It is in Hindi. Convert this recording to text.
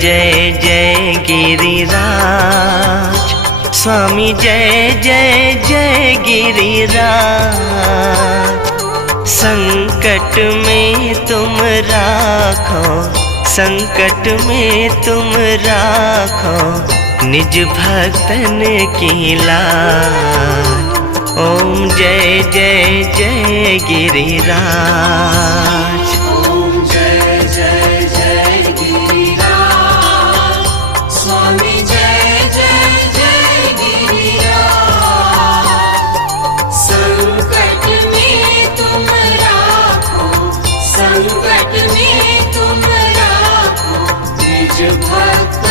जय जय गिरिराज, स्वामी जय जय जय गिरिराज। संकट में तुम राखो, संकट में तुम राखो, निज भक्तन की लाज। ओम जय जय जय गिरिराज। ओम जय जय जय गिरिराज, स्वामी जय जय जय गिरिराज। संकट में तुम राखो, संकट में तुम राखो, निज भक्त